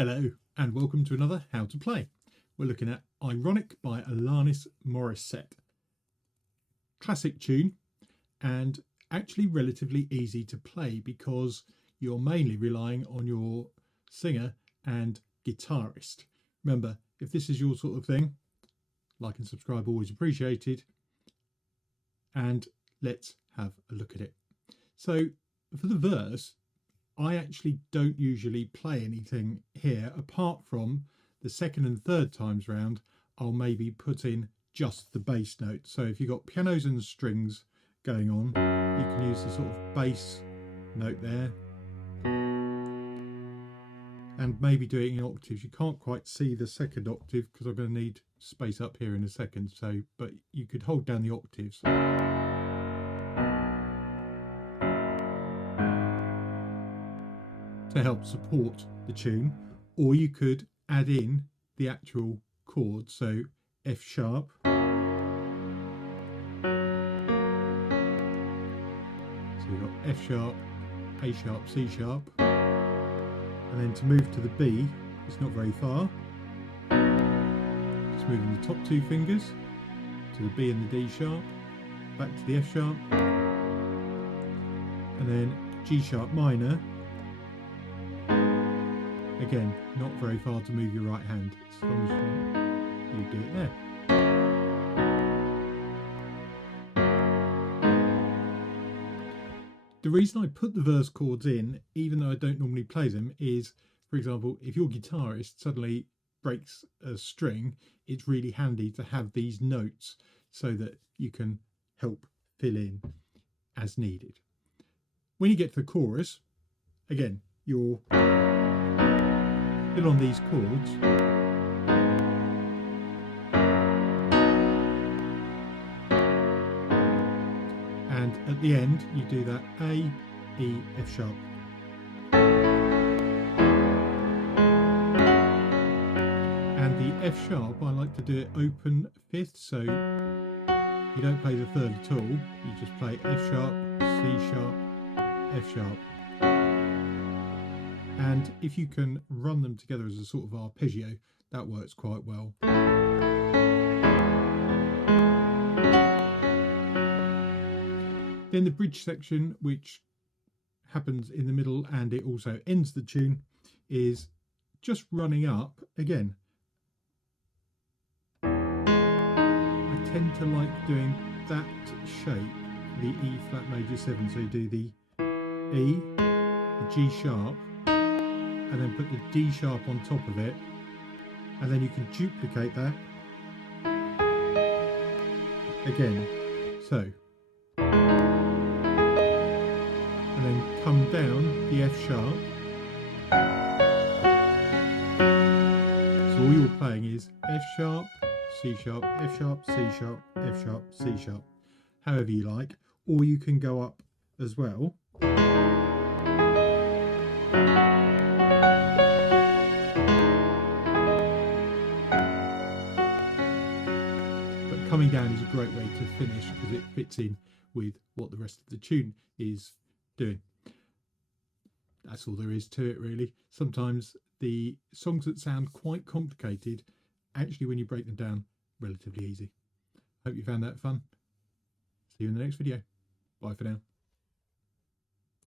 Hello and welcome to another How to Play. We're looking at Ironic by Alanis Morissette. Classic tune and actually relatively easy to play because you're mainly relying on your singer and guitarist. Remember, if this is your sort of thing, like and subscribe always appreciated. And let's have a look at it. So for the verse, I actually don't usually play anything here apart from the second and third times round. I'll maybe put in just the bass note. So if you've got pianos and strings going on, you can use the sort of bass note there and maybe do it in octaves. You can't quite see the second octave because I'm going to need space up here in a second. So, but you could hold down the octaves. To help support the tune, or you could add in the actual chords, so F sharp, so we've got F sharp, A sharp, C sharp, and then to move to the B, it's not very far, just moving the top two fingers to the B and the D sharp, back to the F sharp, and then G sharp minor. Again, not very far to move your right hand, as long as you do it there. The reason I put the verse chords in, even though I don't normally play them, is, for example, if your guitarist suddenly breaks a string, it's really handy to have these notes so that you can help fill in as needed. When you get to the chorus, again, you're fill on these chords, and at the end you do that A, E, F sharp. And the F sharp, I like to do it open fifth, so you don't play the third at all, you just play F sharp, C sharp, F sharp. And if you can run them together as a sort of arpeggio, that works quite well. Then the bridge section, which happens in the middle and it also ends the tune, is just running up again. I tend to like doing that shape, the E flat major 7, so you do the E, the G sharp, and then put the D sharp on top of it, and then you can duplicate that again, so, and then come down the F sharp. So all you're playing is F sharp, C sharp, F sharp, C sharp, F sharp, C sharp, however you like, or you can go up as well. Coming down is a great way to finish because it fits in with what the rest of the tune is doing. That's all there is to it, really. Sometimes the songs that sound quite complicated, actually when you break them down, relatively easy. Hope you found that fun. See you in the next video. Bye for now.